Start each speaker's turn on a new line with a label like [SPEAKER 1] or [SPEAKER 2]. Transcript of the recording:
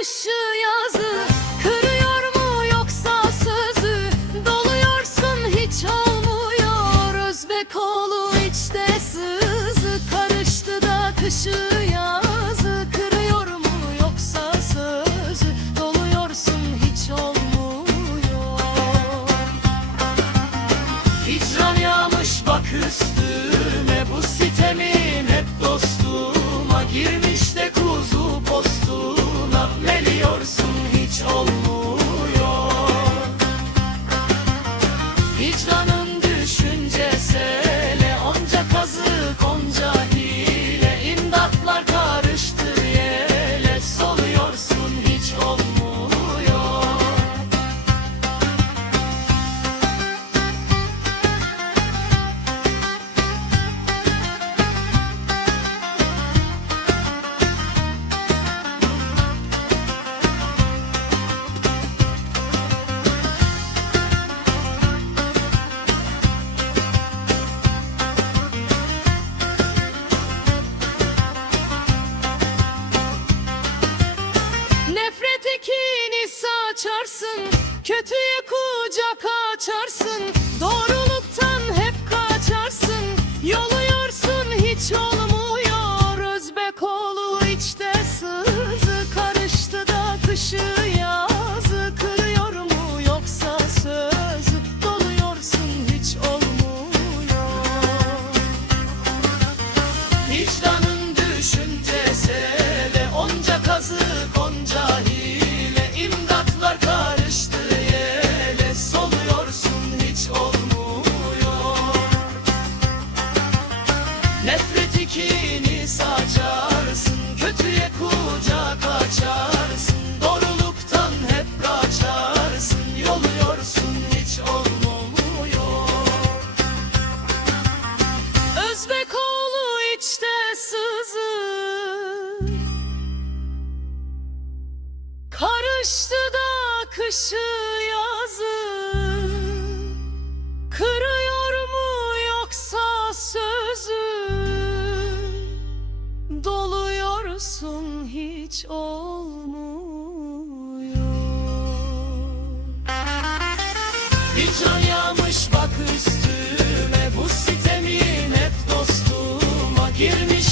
[SPEAKER 1] kışı yazı. Kırıyor mu yoksa sözü? Doluyorsun hiç olmuyor. Özbekoğlu içte It's not. Nefret ekini saçarsın Kötüye kucak açarsın. Doğruluktan hep kaçarsın Yoluyorsun hiç olmuyor. Özbekoğlu içte sızı Karıştı da kışı yazı. Kırıyor mu yoksa sözü? Doluyorsun hiç olmuyor. Vicdanın Karıştı da kışı yazı. Kırıyor mu yoksa sözü? Doluyorsun hiç olmuyor. Vicdan yağmış bak üstüme. Bu sitemin hep dostuma girmiş.